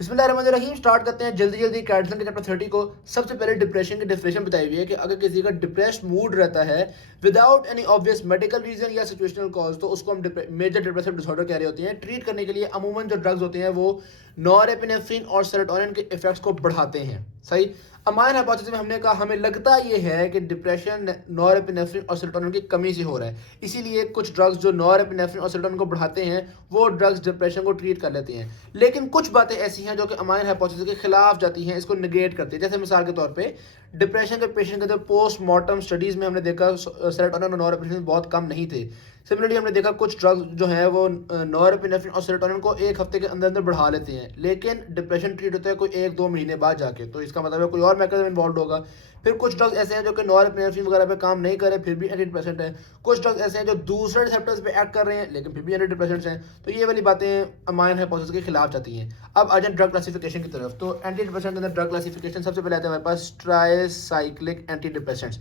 बिस्मिल्लाहिर्रहमानिर्रहीम। स्टार्ट करते हैं जल्दी जल्दी कैटसन के चैप्टर 30 को। सबसे पहले डिप्रेशन की डेफिनेशन बताई हुई है कि अगर किसी का डिप्रेस्ड मूड रहता है without any obvious medical reason या सिचुएशनल कॉज, तो उसको हम मेजर डिप्रेसिव डिसऑर्डर कह रहे होते हैं। ट्रीट करने के लिए अमूमन जो ड्रग्स होते हैं वो नॉरेपिनेफ्रिन और सेरोटोनिन के इफेक्ट्स को बढ़ाते हैं। सही। अमाइन हाइपोथेसिस में हमने कहा हमें लगता ये है कि डिप्रेशन नॉरेपिनेफ्रिन और सेरोटोनिन की कमी से हो रहा है, इसीलिए कुछ ड्रग्स जो नॉरेपिनेफ्रिन और सेरोटोनिन को बढ़ाते हैं वो ड्रग्स डिप्रेशन को ट्रीट कर लेते हैं। लेकिन कुछ बातें ऐसी हैं जो कि अमाइन हाइपोथेसिस के खिलाफ जाती हैं, इसको निगेट करती है। जैसे मिसाल के तौर पे डिप्रेशन के पेशेंट के अंदर पोस्टमार्टम स्टडीज में हमने देखा सेरोटोनिन और नॉरेपिनेफ्रिन बहुत कम नहीं थे। सिमिलरली हमने देखा कुछ ड्रग्स जो हैं वो नॉरेपिनेफ्रिन और सेरोटोनिन को एक हफ्ते के अंदर अंदर बढ़ा लेते हैं, लेकिन डिप्रेशन ट्रीट होता है कोई 1-2 महीने बाद जाके। तो इसका मतलब है कोई और मैकेनिज्म इन्वॉल्व होगा। फिर कुछ ड्रग्स ऐसे हैं जो कि नॉरेपिनेफ्रिन वगैरह पे काम नहीं करे फिर भी एंटी डिप्रेसेंट है। कुछ ड्रग्स ऐसे हैं जो दूसरे रिसेप्टर्स पे एक्ट कर रहे हैं लेकिन फिर भी एंटी डिप्रेसेंट्स हैं। तो ये वाली बातें अमाइन हाइपोथेसिस के खिलाफ जाती हैं। अब आ जाए ड्रग क्लासिफिकेशन की तरफ। तो एंटी डिप्रेसेंट के अंदर ड्रग क्लासिफिकेशन सबसे पहले आता है हमारे पास ट्राइसाइक्लिक एंटी डिप्रेसेंट्स।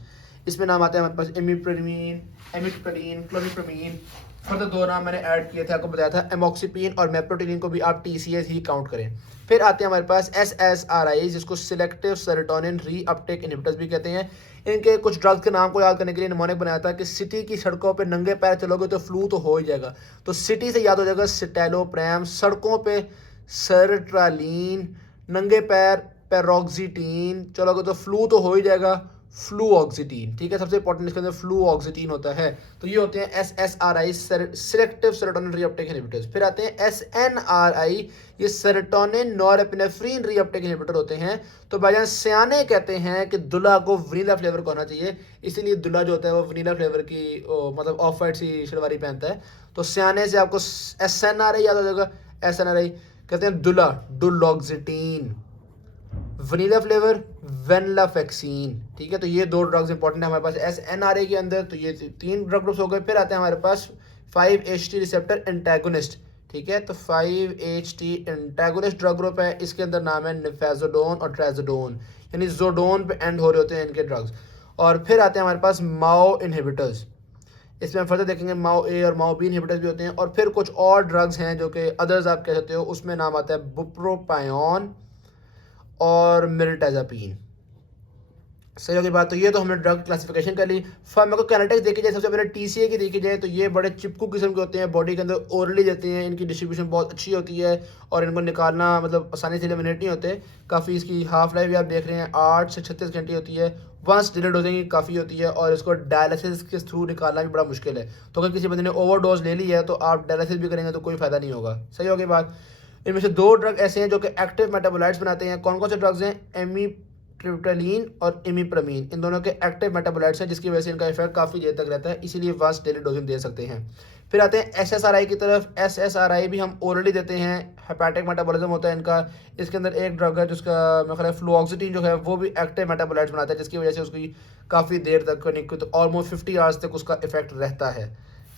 इसमें नाम आते हैं हमारे पास इमिप्रेमिन, एमिप्रिडीन, क्लोमिप्रामीन। फर्दर 2 नाम मैंने ऐड किए थे, आपको बताया था एमोक्सिपिन और मेप्रोटिलिन को भी आप TCS ही काउंट करें। फिर आते हैं हमारे पास SSRI जिसको सिलेक्टिव सेरोटोनिन रीअपटेक इनहिबिटर्स भी कहते हैं। इनके कुछ ड्रग्स के नाम को याद करने के लिए निमोनिक बनाया था कि सिटी की सड़कों पे नंगे पैर चलोगे तो फ्लू तो हो ही जाएगा, तो सिटी से याद हो जाएगा सिटेलोप्रेम, सड़कों पे सर्ट्रालीन, नंगे पैर पेरोक्सिटीन, चलोगे तो फ्लू तो हो ही जाएगा फ्लूऑक्सिटीन। ठीक है, सबसे इंपॉर्टेंट इसके अंदर फ्लूऑक्सिटीन होता है। तो ये होते हैं SSRI selective serotonin reuptake inhibitors. फिर आते हैं SNRI, ये सेरोटोनिन नॉरेपिनेफ्रिन रीअपटेक इनहिबिटर होते हैं। तो भाईजान सियाने कहते हैं कि दुल्हा को वनीला फ्लेवर का होना चाहिए, इसीलिए दुल्हा जो होता है वो वनीला फ्लेवर की मतलब ऑफ वाइट सी शलवारी पहनता है। तो सियाने से आपको SNRI याद हो जाएगा। SNRI कहते हैं दुल्हा डुलॉक्सिटीन, वनीला फ्लेवर वेनिला वैक्सीन। ठीक है, तो ये 2 ड्रग्स इंपॉर्टेंट है हमारे पास SNRA के अंदर। तो ये 3 ड्रग ग्रुप्स हो गए। फिर आते हैं हमारे पास 5-HT रिसेप्टर एंटागोनिस्ट। ठीक है, तो 5-HT एंटागोनिस्ट ड्रग ग्रुप है, इसके अंदर नाम है निफेजोडोन और ट्रेजोडोन, यानी जोडोन पे एंड हो रहे होते हैं इनके ड्रग्स। और फिर आते हैं हमारे पास माओ इनहिबिटर्स। इसमें हम फर्दर देखेंगे माओ ए और माओ बी इनहिबिटर्स भी होते हैं। और फिर कुछ और ड्रग्स हैं जो कि अदर्स आप कह सकते हो, उसमें नाम आता है बुप्रोपायोन और मिर्टाजापिन। सही होगी बात। तो ये तो हमने ड्रग क्लासिफिकेशन कर ली। फार्माकोकाइनेटिक्स देखी जाए, सबसे पहले TCA की देखी जाए तो ये बड़े चिपकू किस्म के होते हैं, बॉडी के अंदर ओरली जाते हैं, इनकी डिस्ट्रीब्यूशन बहुत अच्छी होती है और इनको निकालना मतलब आसानी से एलिमिनेट नहीं होते। काफ़ी इसकी हाफ लाइफ भी आप देख रहे हैं 8 से 36 घंटे होती है। वंस डिलीट हो जाएंगी काफ़ी होती है और इसको डायलिसिस के थ्रू निकालना भी बड़ा मुश्किल है। तो अगर किसी बंदे ने ओवरडोज ले ली है तो आप डायलिसिस भी करेंगे तो कोई फ़ायदा नहीं होगा। सही होगी बात। इनमें से 2 ड्रग ऐसे हैं जो कि एक्टिव मेटाबोलाइट्स बनाते हैं। कौन कौन से ड्रग्स हैं? एमिट्रिप्टालीन और इमिप्रामीन, इन दोनों के एक्टिव मेटाबोलाइट्स हैं जिसकी वजह से इनका इफेक्ट काफ़ी देर तक रहता है, इसीलिए वास्ट डेली डोजिंग दे सकते हैं। फिर आते हैं SSRI की तरफ। SSRI भी हम ओरली देते हैं, हेपेटिक मेटाबॉलिज्म होता है इनका। इसके अंदर एक ड्रग है जिसका मेरे ख्याल है फ्लूऑक्सिटीन जो है वो भी एक्टिव मेटाबोलाइट्स बनाता है, जिसकी वजह से उसकी काफ़ी देर तक तो ऑलमोस्ट 50 आवर्स तक उसका इफेक्ट रहता है।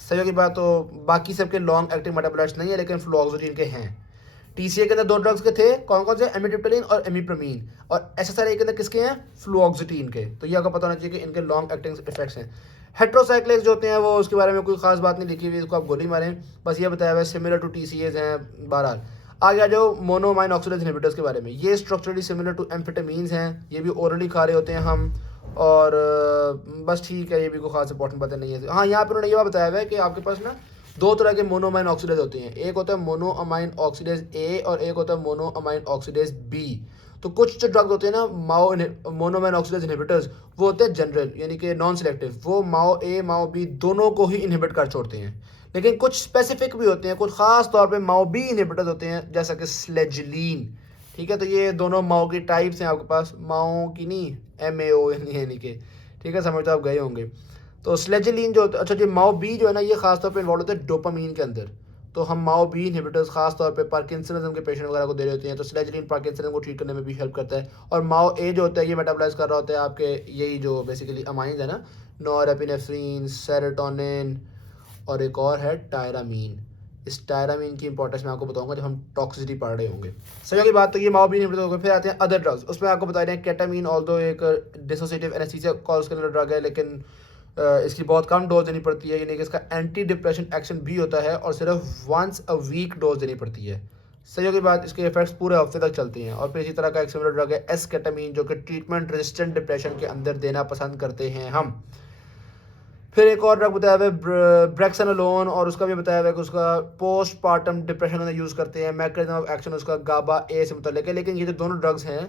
सही होगी बात। तो बाकी सबके लॉन्ग एक्टिव मेटाबोलाइट्स नहीं है लेकिन फ्लूऑक्सिटीन के हैं। TCA के अंदर 2 ड्रग्स के थे, कौन कौन से? एमिट्रिप्टालीन और एमिप्रामीन। और SSRI के अंदर किसके हैं? फ्लूऑक्सिटीन के। तो ये आपको पता होना चाहिए कि इनके लॉन्ग एक्टिंग इफेक्ट्स हैं। हेट्रोसाइक्लिक्स जो होते हैं वो उसके बारे में कोई खास बात नहीं लिखी हुई, इसको आप गोली मारें, बस ये बताया हुआ है सिमिलर टू TCAs हैं। बहरहाल आगे आ जाओ मोनोमाइन ऑक्सीडेज इनहिबिटर्स के बारे में। ये स्ट्रक्चरली सिमिलर टू एम्फेटामीन्स हैं, ये भी ओरली खा रहे होते हैं हम। और बस ठीक है, ये भी कोई खास इंपॉर्टेंट बातें नहीं है। हाँ, यहाँ पर उन्होंने ये बताया हुआ है कि आपके पास ना 2 तरह के मोनोमाइन ऑक्सीडेज होते हैं, एक होता है मोनोअमाइन ऑक्सीडेज A और एक होता है मोनोअमाइन ऑक्सीडेज B। तो कुछ जो ड्रग्स होते हैं ना मोनोमाइन ऑक्सीडेज इनहिबिटर्स, वो होते हैं जनरल यानी कि नॉन सिलेक्टिव, वो माओ A माओ B दोनों को ही इनहिबिट कर छोड़ते हैं। लेकिन कुछ स्पेसिफिक भी होते हैं, कुछ खास तौर पे माओ B इनहिबिटर्स होते हैं जैसा कि स्लेजिलीन। ठीक है, तो ये दोनों माओ की टाइप्स हैं आपके पास, माओ की नहीं MAO यानी कि। ठीक है, समझ तो आप गए होंगे। तो स्लेजिलीन जो अच्छा जी माओ बी जो है ना, ये खासतौर पे इन्वॉल्व होता है डोपामीन के अंदर। तो हम माओ बी इनहिबिटर्स खासतौर पे पार्किंसनिज्म के पेशेंट वगैरह को दे रहे होते हैं, तो स्लेजिलीन पार्किंसनिज्म को ट्रीट करने में भी हेल्प करता है। और माओ ए जो होता है ये मेटाबोलाइज कर रहा होता है आपके यही जो बेसिकली अमाइंस है ना, नॉरेपिनेफ्रिन, सेरोटोनिन और एक और है टायरामीन। इस टायरामीन की इंपॉर्टेंस मैं आपको बताऊंगा जब हम टॉक्सिसिटी पढ़ रहे होंगे। सही की बात। तो ये माओ बी इनहिबिटर हो गए। फिर आते हैं अदर ड्रग्स, उसमें आपको बता रहे हैं केटामीन, ऑल्दो एक डिसोसिएटिव एनेस्थीसिया कॉज के ड्रग है, लेकिन इसकी बहुत कम डोज देनी पड़ती है, यानी कि इसका एंटी डिप्रेशन एक्शन भी होता है और सिर्फ वंस अ वीक डोज देनी पड़ती है। सही की बात, इसके इफेक्ट्स पूरे हफ्ते तक चलती हैं। और फिर इसी तरह का एक सिमिलर ड्रग है एस्केटामीन, जो कि ट्रीटमेंट रेजिस्टेंट डिप्रेशन के अंदर देना पसंद करते हैं हम। फिर एक और ड्रग बताया हुआ है ब्रेक्सानोलोन, और उसका भी बताया हुआ है कि उसका पोस्ट पार्टम डिप्रेशन में यूज़ करते हैं। मैकेनिज्म ऑफ एक्शन उसका गाबा ए से मुतल्लिक है। लेकिन ये जो दोनों ड्रग्स हैं,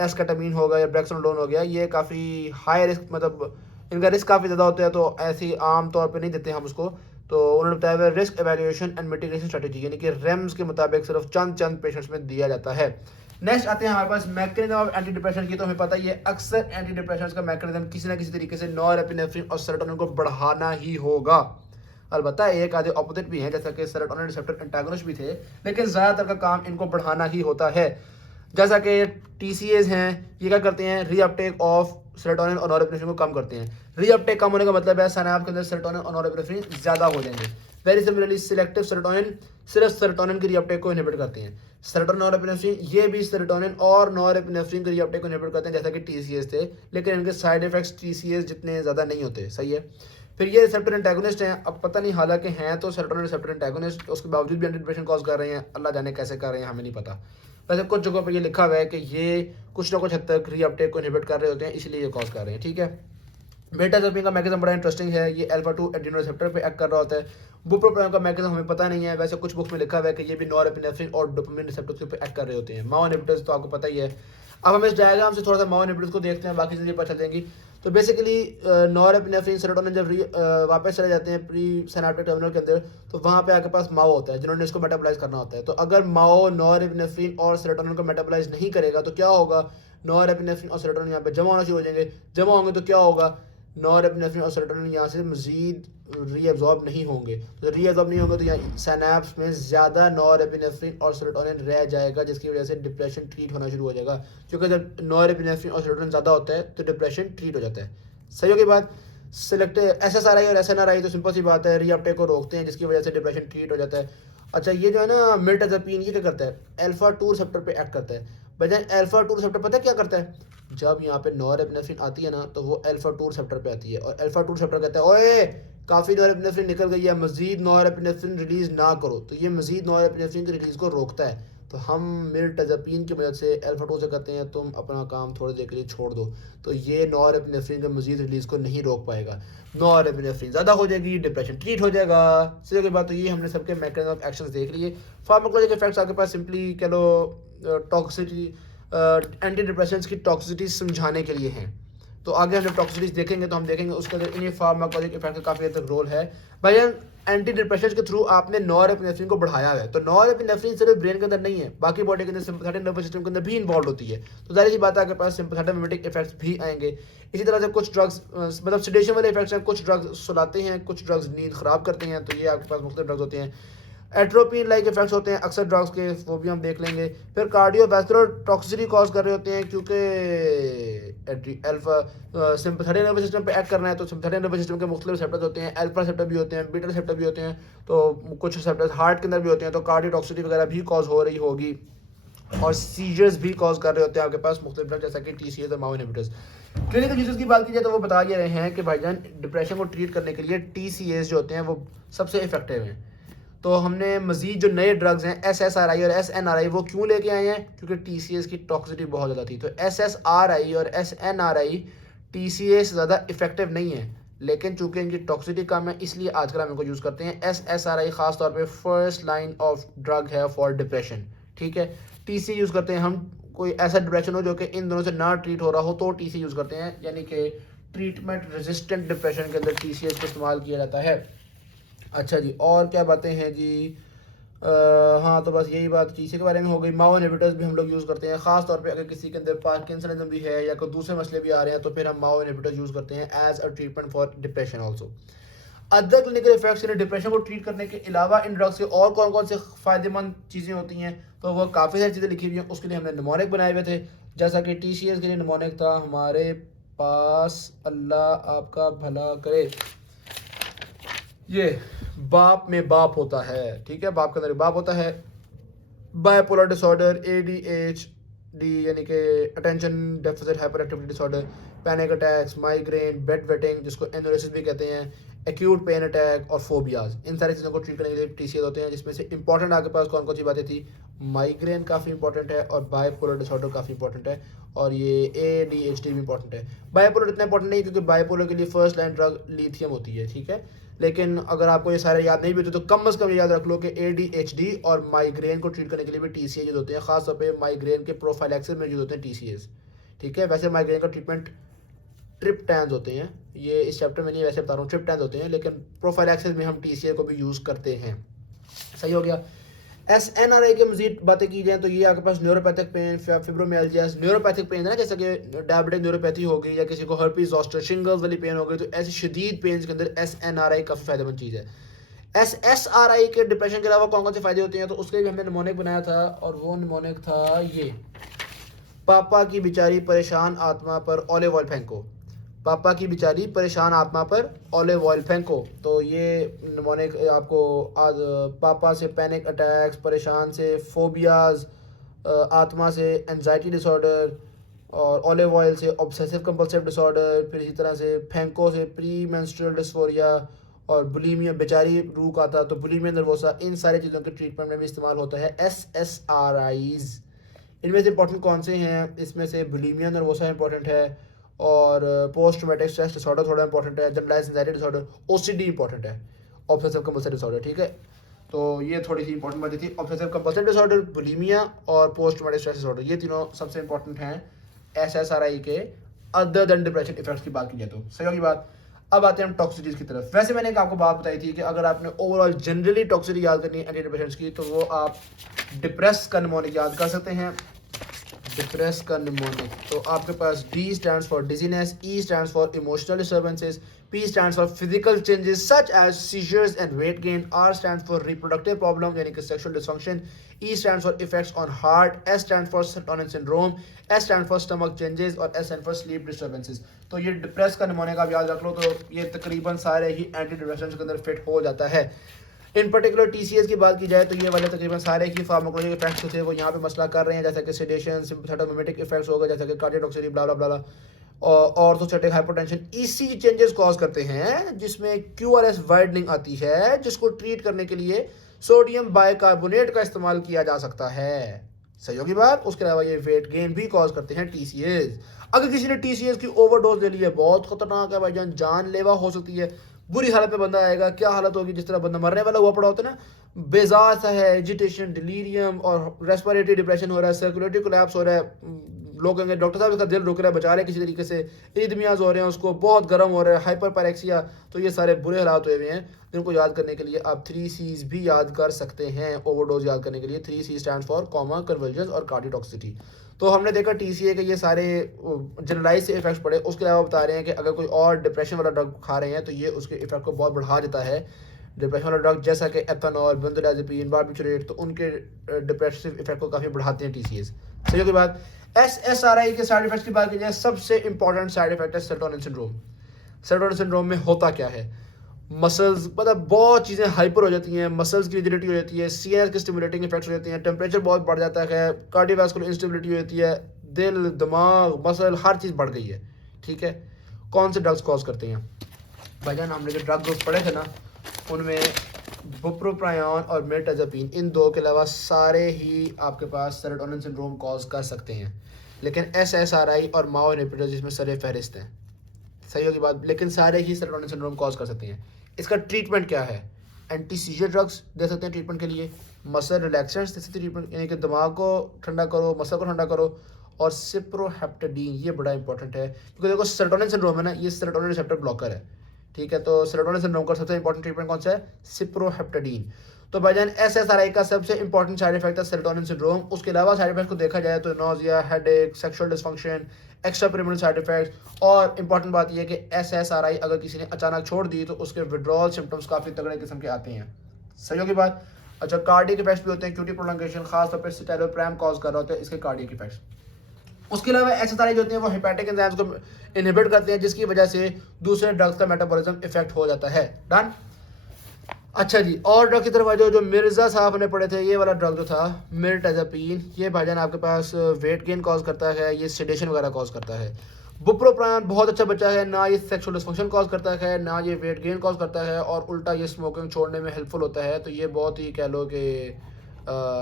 एस्केटामीन हो गया या ब्रेक्सानोलोन हो गया, ये काफ़ी हाई रिस्क, मतलब इनका रिस्क काफ़ी ज़्यादा होता है, तो ऐसी आम तौर पे नहीं देते हम उसको। तो उन्होंने बताया हुआ है risk evaluation and mitigation strategy, यानी कि रेम्स के मुताबिक सिर्फ चंद चंद पेशेंट्स में दिया जाता है। नेक्स्ट आते हैं हमारे पास मैकेनिज्म ऑफ एंटी डिप्रेशन की। तो हमें पता ही है अक्सर एंटी डिप्रेशन का मैकेनिज्म किसी ना किसी तरीके से नॉरएपिनेफ्रिन और सेरोटोनिन को बढ़ाना ही होगा। अलबत्ता एक आधे ऑपोजिट भी हैं, जैसा कि सेरोटोनिन रिसेप्टर एंटागोनिस्ट भी थे, लेकिन ज़्यादातर का काम इनको बढ़ाना ही होता है। जैसा कि TCAs हैं, ये क्या करते हैं, रीअपटेक ऑफ सेरोटोनिन और नॉरएपिनेफ्रिन को कम करते हैं। रीअपटेक कम होने का मतलब है सिनैप्स के अंदर सेरोटोनिन और नॉरएपिनेफ्रिन ज़्यादा हो जाएंगे। वेरी सिमिलरली सिलेक्टिव सेरोटोनिन सिर्फ सेरोटोनिन की रीअपटेक को इनहिबिट करते हैं। सेरोटोनिन नॉरएपिनेफ्रिन ये भी सेरोटोनिन और नॉरएपिनेफ्रिन की रीअपटेक को इनहिबिट करते हैं, जैसा कि TCAs थे, लेकिन इनके साइड इफेक्ट्स TCAs जितने ज़्यादा नहीं होते। सही है। फिर ये रिसेप्टर एंटागोनिस्ट हैं। अब पता नहीं, हालांकि हैं तो सेरोटोनिन रिसेप्टर एंटागोनिस्ट, उसके बावजूद भी एंटी डिप्रेशन कॉज कर रहे हैं। अल्लाह जाने कैसे कर रहे हैं, हमें नहीं पता। वैसे कुछ जगहों पर ये लिखा हुआ है कि ये कुछ ना कुछ हद तक रीअपटेक को इनहिबिट कर रहे होते हैं, इसलिए ये कॉज कर रहे हैं। ठीक है। बेटाजोपिन का मैकेनिज्म बड़ा इंटरेस्टिंग है। ये अल्फा 2 एड्रेनल रिसेप्टर पे एक्ट कर रहा होता है। बुप्रोपियोन का मैकेनिज्म हमें पता नहीं है, वैसे कुछ बुक्स में लिखा हुआ है कि ये भी नॉरएपिनेफ्रिन और डोपामिन रिसेप्टर्स पे एक्ट कर रहे होते हैं। माओ इनहिबिटर्स तो आपको पता ही है। अब हम इस डायग्राम से थोड़ा सा माओ इनहिबिटर्स को देखते हैं, बाकी चीज़ें पता चल जाएंगी। तो बेसिकली नॉरएपिनेफ्रिन सेरोटोनिन जब वापस चले जाते हैं प्री सिनैप्टिक टर्मिनल के अंदर, तो वहाँ पे आपके पास माओ होता है जिन्होंने इसको मेटाबोलाइज करना होता है। तो अगर माओ नॉरएपिनेफ्रिन और सेरोटोनिन को मेटाबोलाइज नहीं करेगा तो क्या होगा, नॉरएपिनेफ्रिन और सेरोटोनिन यहाँ पे जमा होना शुरू हो जाएंगे। जमा होंगे तो क्या होगा, नॉरएपिनेफ्रिन और सेरोटोनिन यहाँ से मजीद रीअब्जॉर्ब नहीं होंगे। तो रीअब्जॉर्ब नहीं होंगे तो यहाँ सैनैप्स में ज़्यादा नॉरएपिनेफ्रिन और सेरोटोनिन रह जाएगा, जिसकी वजह से डिप्रेशन ट्रीट होना शुरू हो जाएगा। क्योंकि जब नॉरएपिनेफ्रिन और सेरोटोनिन ज़्यादा होता है तो डिप्रेशन ट्रीट हो जाता है। सही हो गई बात। सेलेक्ट SSRI और SNRI तो सिंपल सी बात है, रीअपटेक को रोकते हैं, जिसकी वजह से डिप्रेशन ट्रीट हो जाता है। अच्छा, ये जो है ना मिर्टाज़ेपिन, ये क्या करता है, अल्फा 2 रिसेप्टर पे एक्ट करता है। बजाय अल्फा 2 रिसेप्टर पता है क्या करता है, जब यहाँ पे नॉरएपिनेफ्रिन आती है ना, तो वो अल्फा 2 रिसेप्टर पे आती है, और अल्फा 2 रिसेप्टर कहता है ओए काफ़ी नॉरएपिनेफ्रिन निकल गई है, मजीद नॉरएपिनेफ्रिन रिलीज़ ना करो। तो ये मजीद नॉरएपिनेफ्रिन की रिलीज़ को रोकता है। तो हम मिर्टाज़ेपिन की मदद से अल्फा 2 से कहते हैं तुम अपना काम थोड़ी देर के लिए छोड़ दो, तो ये नॉरएपिनेफ्रिन के मजीद रिलीज़ को नहीं रोक पाएगा। नॉरएपिनेफ्रिन ज़्यादा हो जाएगी, डिप्रेशन ट्रीट हो जाएगा। सीधी बात। तो ये हमने सबके मैकेनिज्म ऑफ एक्शंस देख लिए। फार्माकोलॉजिकल इफेक्ट्स आपके पास सिंपली कह लो टॉक्सिसिटी, एंटी डिप्रेशंस की टॉक्सिसिटी समझाने के लिए हैं। तो आगे हम जब टॉक्सिसिटीज देखेंगे तो हम देखेंगे उसके अंदर इन्हीं फार्माकोलॉजिकल इफेक्ट का काफ़ी हद तक रोल है। भाई एंटी डिप्रेशंस के थ्रू आपने नॉरएपिनेफ्रिन को बढ़ाया है, तो नॉरएपिनेफ्रिन सिर्फ ब्रेन के अंदर नहीं है, बाकी बॉडी के अंदर सिम्पैथेटिक नर्वस सिस्टम के अंदर भी इन्वॉल्व होती है। तो जाहिर सी बात है आपके पास सिम्पैथेटिक मिमेटिक इफेक्ट्स भी आएंगे। इसी तरह से कुछ ड्रग्स मतलब सेडेशन वाले इफेक्ट्स हैं, कुछ ड्रग्स सुलाते हैं, कुछ ड्रग्स नींद ख़राब करते हैं। तो ये आपके पास मुख्तलिफ ड्रग्स होते हैं। एट्रोपिन लाइक इफेक्ट्स होते हैं अक्सर ड्रग्स के, वो भी हम देख लेंगे। फिर कार्डियोवैस्कुलर टॉक्सिसिटी कॉज कर रहे होते हैं, क्योंकि अल्फा सिम्पैथेटिक नर्वस सिस्टम पे एक्ट करना है। तो सिम्पैथेटिक नर्वस सिस्टम के मुख्तलिफ रिसेप्टर्स होते हैं, अल्फा रिसेप्टर भी होते हैं, बीटा रिसेप्टर भी होते हैं। तो कुछ रिसेप्टर्स हार्ट के अंदर भी होते हैं, तो कार्डियोटॉक्सिसिटी वगैरह भी कॉज हो रही होगी। और सीजर्स भी कॉज कर रहे होते हैं आपके पास मुख्तलिफ ड्रग, जैसा कि TCAs और माओ इनहिबिटर्स। क्लिनिकल यूजेस की बात की जाए तो वो बता ये रहे हैं कि भाईजान डिप्रेशन को ट्रीट करने के लिए TCAs जो होते हैं वो सबसे इफेक्टिव हैं। तो हमने मजीद जो नए ड्रग्स हैं SSRI और SNRI वो क्यों लेके आए हैं, क्योंकि TCAs की टॉक्सिसिटी बहुत ज़्यादा थी। तो SSRI और SNRI TCA से ज़्यादा इफेक्टिव नहीं है, लेकिन चूंकि इनकी टॉक्सिसिटी कम है इसलिए आजकल हम इनको यूज़ करते हैं। SSRI ख़ास तौर पे फर्स्ट लाइन ऑफ ड्रग है फॉर डिप्रेशन। ठीक है। TCA यूज़ करते हैं हम, कोई ऐसा डिप्रेशन हो जो कि इन दोनों से ना ट्रीट हो रहा हो तो TCA यूज़ करते हैं, यानी कि ट्रीटमेंट रेजिस्टेंट डिप्रेशन के अंदर TCAs को इस्तेमाल किया जाता है। अच्छा जी, और क्या बातें हैं जी, हाँ तो बस यही बात TCA के बारे में हो गई। माओ इनहिबिटर्स भी हम लोग यूज़ करते हैं, ख़ास तौर पे अगर किसी के अंदर पार्किंसनिज्म भी है या कोई दूसरे मसले भी आ रहे हैं तो फिर हम माओ इनहिबिटर्स यूज़ करते हैं as a treatment for depression also. Other clinical effects यानी डिप्रेशन को ट्रीट करने के अलावा इन ड्रग्स से और कौन कौन से फ़ायदेमंद चीज़ें होती हैं, तो वो काफ़ी सारी चीज़ें लिखी हुई हैं। उसके लिए हमने निमोनिक बनाए हुए थे, जैसा कि TCAs के लिए निमोनिक था हमारे पास, अल्लाह आपका भला करे, ये बाप में बाप होता है। ठीक है, बाप के अंदर बाप होता है। बाइपोलर डिसऑर्डर, ADHD यानी कि attention deficit hyper activity disorder, panic attacks, migraine, bed wetting जिसको एनोरेसिस भी कहते हैं, एक्यूट पेन अटैक और फोबियाज, इन सारी चीज़ों को ट्रीट करने के लिए TCS होते हैं, जिसमें से इंपॉर्टेंट आपके पास कौन कौन सी बातें थी। माइग्रेन काफ़ी इंपॉर्टेंट है और बाइपोलर डिसऑर्डर काफ़ी इंपॉर्टेंट है, और ये ADHD भी इंपॉर्टेंट है। बाइपोलर इतना इंपॉर्टेंट नहीं क्योंकि बाइपोलर के लिए फर्स्ट लाइन ड्रग लिथियम होती है, ठीक है। लेकिन अगर आपको ये सारे याद नहीं भी होते तो कम अज़ कम ये याद रख लो कि ADHD और माइग्रेन को ट्रीट करने के लिए भी TCS यूज होते हैं, खासतौर पे माइग्रेन के प्रोफाइलैक्सिस में यूज होते हैं TCS, ठीक है। वैसे माइग्रेन का ट्रीटमेंट ट्रिप्टैन्स होते हैं, ये इस चैप्टर में नहीं वैसे बता रहा हूँ, ट्रिप्टैन्स होते हैं, लेकिन प्रोफाइलैक्सिस में हम TCS को भी यूज़ करते हैं। सही हो गया। SNRI के मजीद बातें की जाएँ तो ये आपके पास न्यूरोपैथिक पेन, फिब्रोमियल्जिया, न्यूरोपैथिक पेन है ना, जैसे कि डायबिटिक न्यूरोपैथी हो गई या किसी को हर्पीज ज़ोस्टर शिंगल्स वाली पेन हो गई, तो ऐसी शदीद पेन के अंदर SNRI काफ़ी फायदेमंद चीज़ है। SSRI के डिप्रेशन के अलावा कौन कौन से फायदे होते हैं, तो उसके लिए हमने निमोनिक बनाया था, और वो निमोनिक था ये, पापा की बेचारी परेशान आत्मा पर ऑलिव ऑयल फेंको, पापा की बेचारी परेशान आत्मा पर ऑलिव ऑयल फेंको। तो ये निमोनिक आपको आज पापा से पैनिक अटैक्स, परेशान से फोबियाज, आत्मा से एंजाइटी डिसऑर्डर, और ऑलिव ऑयल से ऑब्सेसिव कंपल्सिव डिसऑर्डर, फिर इसी तरह से फेंको से प्री मेंस्ट्रुअल डिस्फोरिया, और बुलीमिया बेचारी रूह का था तो बुलीमिया नर्वोसा, इन सारी चीज़ों के ट्रीटमेंट में भी इस्तेमाल होता है SSRIs। इनमें से इंपॉर्टेंट कौन से हैं, इसमें से बुलीमिया नर्वोसा इंपॉर्टेंट है, और पोस्ट ट्रॉमेटिक स्ट्रेस डिसऑर्डर थोड़ा इंपॉर्टेंट है, generalised anxiety disorder, OCD important है, ऑब्सेसिव कंपल्सिव डिसऑर्डर, ठीक है। तो ये थोड़ी सी इंपॉर्टेंट बातें थी, ऑब्सेसिव कंपल्सिव डिसऑर्डर, बुलीमिया और पोस्ट ट्रॉमेटिक स्ट्रेस डिसऑर्डर, ये तीनों सबसे इंपॉर्टेंट हैं SSRI के अदर देन डिप्रेशन इफेक्ट्स की बात की जाए तो। सही होगी बात। अब आते हैं हम टॉक्सिटीज की तरफ। वैसे मैंने आपको बात बताई थी कि अगर आपने ओवरऑल जनरली टॉक्सिटी याद करनी है एंटी डिप्रेशेंट्स की, तो वो आप डिप्रेस का निमोनिक याद कर सकते हैं। डिप्रेस का निमोनिक, तो आपके पास D stands for dizziness, E stands for emotional disturbances, P stands for physical changes such as seizures and weight gain, R stands for reproductive problem यानी कि sexual dysfunction, E stands for effects on heart, S stands for serotonin syndrome, S stands for stomach changes, और S stands for sleep disturbances। तो ये depress का mnemonic आप याद रख लो, तो ये तकरीबन सारे ही एंटी डिप्रेशेंट्स के अंदर फिट हो जाता है। इन पर्टिकुलर TCS की बात की जाए तो ये वाले तकरीबन सारे ही फार्माकोलॉजिकल इफेक्ट्स थे वो यहाँ पे मसला कर रहे हैं, जैसे कि सेडेशन, सिम्पैथोमिमेटिक इफेक्ट्स होगा, जैसे कि कार्डियोटॉक्सिटी, ब्ला ब्ला ब्ला, और orthostatic hypotension, ECG changes cause करते हैं, जिसमें QRS वाइडनिंग आती है, जिसको ट्रीट करने के लिए सोडियम बाइकार्बोनेट का इस्तेमाल किया जा सकता है। सही होगी बात। उसके अलावा ये वेट गेन भी कॉज करते हैं TCS। अगर किसी ने TCS की ओवरडोज ले ली है, बहुत खतरनाक है भाईजान, जानलेवा हो सकती है, बुरी हालत में बंदा आएगा। क्या हालत होगी, जिस तरह बंदा मरने वाला हुआ पड़ा होता है ना, बेजार सा है, एजिटेशन, डिलीरियम और रेस्पिरेटरी डिप्रेशन हो रहा है, सर्कुलेटरी कोलैप्स हो रहा है, लोग कहेंगे डॉक्टर साहब इसका दिल रुक रहा है, बचा रहे हैं किसी तरीके से, इदमियाज हो रहे हैं, उसको बहुत गर्म हो रहा है, हाइपर पायरेक्सिया। तो ये सारे बुरे हालात हुए हुए हैं, जिनको याद करने के लिए आप 3 C's भी याद कर सकते हैं ओवरडोज याद करने के लिए। 3 C stand for comma, convergence और कार्डियोटॉक्सिटी। तो हमने देखा TCA के ये सारे जनरलाइज से इफेक्ट्स पड़े। उसके अलावा बता रहे हैं कि अगर कोई और डिप्रेशन वाला ड्रग खा रहे हैं तो ये उसके इफेक्ट को बहुत बढ़ा देता है। डिप्रेशन वाला ड्रग जैसा कि एथेनॉल, बेंजोडाइजेपिन, बार्बिटूरेट, तो उनके डिप्रेसिव इफेक्ट को काफ़ी बढ़ाते हैं TCS। सही के बाद SSRI के साइड इफेक्ट्स की बात की जाए, सबसे इंपॉर्टेंट साइड इफेक्ट है सेरोटोनिन सिंड्रोम। सेरोटोनिन सिंड्रोम में होता क्या है, मसल्स मतलब बहुत चीज़ें हाइपर हो जाती हैं, मसल्स की रिजिडिटी हो जाती है, CNS की स्टिमुलेटिंग इफेक्ट्स हो जाती हैं, टेम्परेचर बहुत बढ़ जाता है, कार्डियोवैस्कुलर इंस्टेबिलिटी हो जाती है, दिल, दिमाग, मसल, हर चीज़ बढ़ गई है। ठीक है, कौन से ड्रग्स कॉज करते हैं भाईजान? हमने जो ड्रग ग्रुप पढ़े थे ना, उनमें बुप्रोपियन और मिर्टाज़ापिन, इन दो के अलावा सारे ही आपके पास सेरोटोनिन सिंड्रोम कॉज कर सकते हैं। लेकिन SSRI और माओ इनहिबिटर्स जिसमें सरे फहरिस्त हैं, सही होगी बात, लेकिन सारे ही सेरोटोनिन सिंड्रोम कॉज कर सकते हैं। इसका ट्रीटमेंट क्या है? एंटी सीजर ड्रग्स दे सकते हैं ट्रीटमेंट के लिए, मसल रिलैक्सेंट्स दे सकते हैं ट्रीटमेंट, यानी कि दिमाग को ठंडा करो, मसल को ठंडा करो, और सिप्रोहेप्टेडीन, ये बड़ा इंपॉर्टेंट है क्योंकि देखो सेरोटोनिन सिंड्रोम है ना, ये सेरोटोनिन रिसेप्टर ब्लॉकर है। ठीक है, तो सेरोटोनिन सिंड्रोम का सबसे इंपॉर्टेंट ट्रीटमेंट कौन सा है? सिप्रोहेप्टेडीन। तो भाईजान SSRI का सबसे इंपॉर्टेंट साइड इफेक्ट है सेरोटोनिन सिंड्रोम। उसके अलावा साइड इफेक्ट को देखा जाए तो nausea, headache, sexual dysfunction, extra pyramidal side effects, और इंपॉर्टेंट बात यह है कि SSRI अगर किसी ने अचानक छोड़ दी तो उसके विड्रॉल सिम्टम्स काफ़ी तगड़े किस्म के आते हैं। सही होगी बात। अच्छा, कार्डियक इफेक्ट्स भी होते हैं, क्यूटी प्रोलॉन्गेशन, खासतौर पर सिटाइलोप्रैम कॉज कर रहा होता है इसके कार्डियक इफेक्ट्स। उसके अलावा SSRI जो होते हैं वो हेपेटिक एंजाइम्स को इनहिबिट करते हैं, जिसकी वजह से दूसरे ड्रग्स का मेटाबॉलिज्म इफेक्ट हो जाता है। डन। अच्छा जी, और ड्रग की तरफ आ जाओ, जो मिर्जा साहब ने पढ़े थे, ये वाला ड्रग जो था मिर्टाज़ापिन, ये भाईजान आपके पास वेट गेन कॉज करता है, ये सेडेशन वगैरह कॉज करता है। बुप्रोपियन बहुत अच्छा बच्चा है, ना ये सेक्सुअल डिस्फंक्शन कॉज करता है, ना ये वेट गेन कॉज करता है, और उल्टा ये स्मोकिंग छोड़ने में हेल्पफुल होता है। तो ये बहुत ही कह लो कि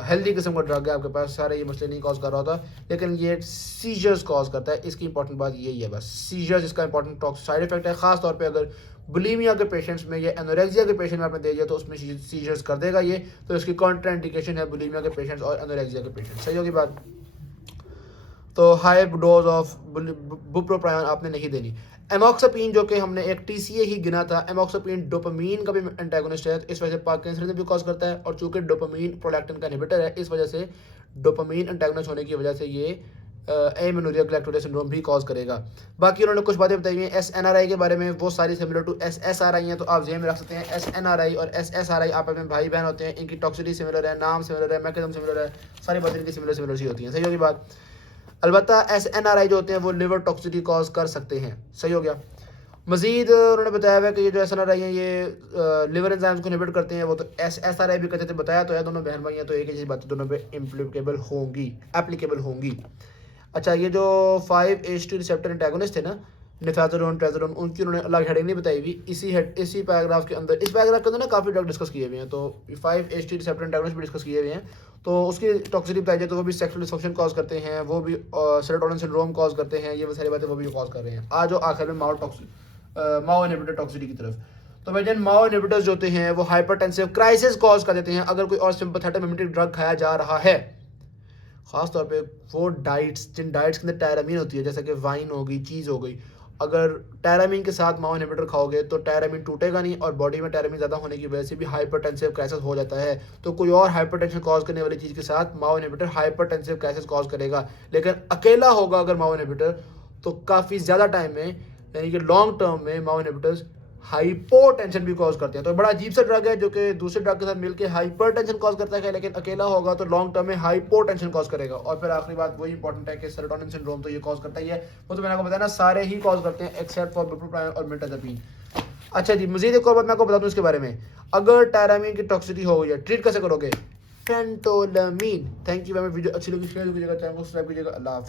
हेल्दी किस्म का ड्रग है आपके पास, सारे ये मसले नहीं कॉज कर रहा होता, लेकिन ये सीजर्स कॉज करता है। इसकी इंपॉर्टेंट बात यही है बस, सीजर्स इसका इंपॉर्टेंट टॉक्सिक साइड इफेक्ट है। खास तौर पे अगर बुलीमिया के पेशेंट्स में या एनोरेक्सिया के पेशेंट में आपने दे दिया तो उसमें सीजर्स कर देगा ये, तो इसकी कॉन्ट्राइंडिकेशन है बुलीमिया के पेशेंट्स और एनोरेक्सिया के पेशेंट्स। सही होगी बात। तो हाई डोज ऑफ बुप्रोपियन आपने नहीं देनी। एमॉक्सिपिन जो कि हमने एक टीसीए ही गिना था, एमॉक्सिपिन डोपामीन का भी एंटागोनिस्ट है, इस वजह से पार्किंसनिज्म भी कॉज करता है, और चूंकि डोपामीन प्रोलैक्टिन का इनहिबिटर है, इस वजह से डोपामीन एंटागोनिस्ट होने की वजह से ये एमेनोरिया ग्लैक्टोरिया सिंड्रोम भी कॉज करेगा। बाकी उन्होंने कुछ बातें बताई हैं एसएनआरआई के बारे में, वो सारी सिमिलर टू एसएसआरआई हैं, तो आप जेहन में रख सकते हैं एसएनआरआई और एसएसआरआई आपस में भाई बहन होते हैं, इनकी टॉक्सिसिटी सिमिलर है, नाम सिमिलर है, मैकेनिज्म सिमिलर है, सारी बातें इनकी सिमिलर सी होती हैं। सही होगी बात। अलबत्ता एसएनआरआई जो होते हैं वो लिवर टॉक्सिसिटी कॉज कर सकते हैं। सही हो गया। मजीद उन्होंने बताया हुआ कि ये जो एसएनआरआई हैं ये लिवर एंजाइम्स को इनहिबिट करते हैं, वो तो एसएसआरआई भी कहते थे, बताया तो है, दोनों बहन भाई हैं, तो एक ही चीज़ बातें दोनों पे एप्लीकेबल होंगी। अच्छा, ये जो 5-HT रिसेप्टर एंटागोनिस्ट थे ना, निफाजोन, ट्रेजोन, उनकी उन्होंने अलग हेडिंग नहीं बताई हुई। इसी पैराग्राफ के अंदर, इस पैराग्राफ के अंदर ना काफ़ी ड्रग डिस्कस किए हुए हैं, तो 5-HT रिसेप्टर एंटागोनिस्ट भी डिस्कस किए हुए हैं। तो उसकी टॉक्सिसिटी बताई जाए तो वो भी सेक्सुअल डिस्फंक्शन कॉज करते हैं, वो भी सेरोटोनिन सिंड्रोम कॉज करते हैं, ये सारी बातें वो भी कॉज कर रहे हैं। आज जो आखिर में माओ इनहिबिटर टॉक्सिसिटी की तरफ, तो भाई माओ इनहिबिटर्स जो होते हैं वो हाइपरटेंसिव क्राइसिस कॉज कर देते हैं अगर कोई और सिंपैथेटिक मिमेटिक ड्रग खाया जा रहा है। खास तौर पे वो डाइट्स, जिन डाइट्स के अंदर टायरामीन होती है, जैसे कि वाइन हो गई, चीज़ हो गई, अगर टायरामीन के साथ माओ इनहिबिटर खाओगे तो टायरामीन टूटेगा नहीं, और बॉडी में टायरामीन ज़्यादा होने की वजह से भी हाइपरटेंसिव क्राइसिस हो जाता है। तो कोई और हाइपरटेंशन कॉज करने वाली चीज़ के साथ माओ इनहिबिटर हाइपरटेंसिव क्राइसिस कॉज करेगा, लेकिन अकेला होगा अगर माओ इनहिबिटर तो काफ़ी ज़्यादा टाइम में, यानी कि लॉन्ग टर्म में माओ इनहिबिटर्स हाइपोटेंशन भी कॉज करते हैं। तो बड़ा अजीब सा ड्रग है जो कि दूसरे ड्रग के साथ मिलकर हाइपरटेंशन कॉज करता है, लेकिन अकेला होगा तो लॉन्ग टर्म में हाइपोटेंशन कॉज करेगा। और फिर आखिरी बात वही इंपॉर्टेंट है कि सेरोटोनिन सिंड्रोम तो ये कॉज करता ही है, वो तो मैंने आपको बताया ना, सारे ही कॉज करते हैं एक्सेप्ट फॉर बुप्रोपियन और मिर्टाज़ापिन। अच्छा जी, मजीद एक और बात मैं आपको बता दूं इसके बारे में, अगर टायरामीन की टॉक्सिसिटी हो गई है, ट्रीट कैसे करोगे? फेंटोलामीन। Thank you. वीडियो अच्छी लगी शेयर कीजिएगा, चैनल को सब्सक्राइब कीजिएगा। अल्लाह हाफिज़।